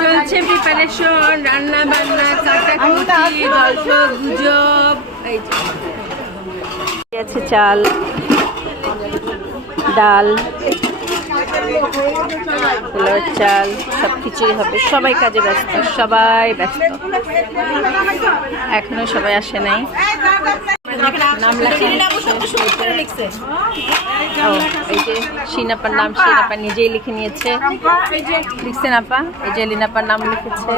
চলছে প্রিপারেশন, রান্না বান্না, কাটাকুটি, গল্প গুজব। এই যে আছে চাল, ডাল, পোলাওয়ের চাল, সব কিছুই হবে। সবাই কাজে ব্যস্ত, সবাই ব্যস্ত। এখনো সবাই আসে নাই। নাম লিখছে। ও এই যে শিনাপার নাম, শিনাপা নিজেই লিখে নিয়েছে। লিখছেন আপা, এই যে লিনাপার নাম লিখেছে,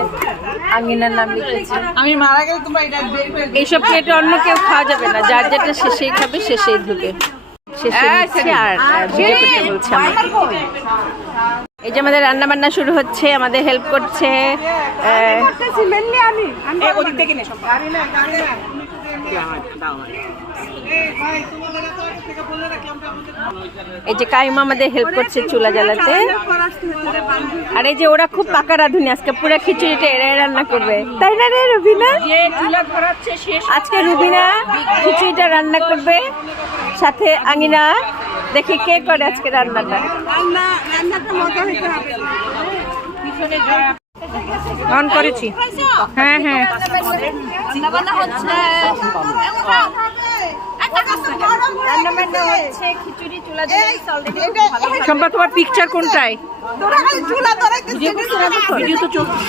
আঙ্গিনার নাম লিখেছে। আমি মারা গেলে তোমরা এটা এইসব প্লেটে অন্য কেউ খাওয়া যাবে না, যার যেটা শেষেই খাবে শেষেই ধুবে। শেষে নিচ্ছে আর ভিডিও করতে বলছে আমাকে। এই যে আমাদের রান্না বান্না শুরু হচ্ছে, আমাদের হেল্প করছে। এই যে কাইমা আমাদের হেল্প করছে চুলা জ্বালাতে। আর এই যে ওরা খুব পাকা রাঁধুনি, আজকে পুরো খিচুড়িটা এরাই রান্না করবে, তাই না রে রুবিনা? আজকে রুবিনা খিচুড়িটা রান্না করবে, সাথে আঙ্গিনা। দেখি কে করে আজকে রান্নাটা। অন করেছি। হ্যাঁ হ্যাঁ, সম্পা তোমার পিকচার কোনটায়? ভিডিও তো চলছে।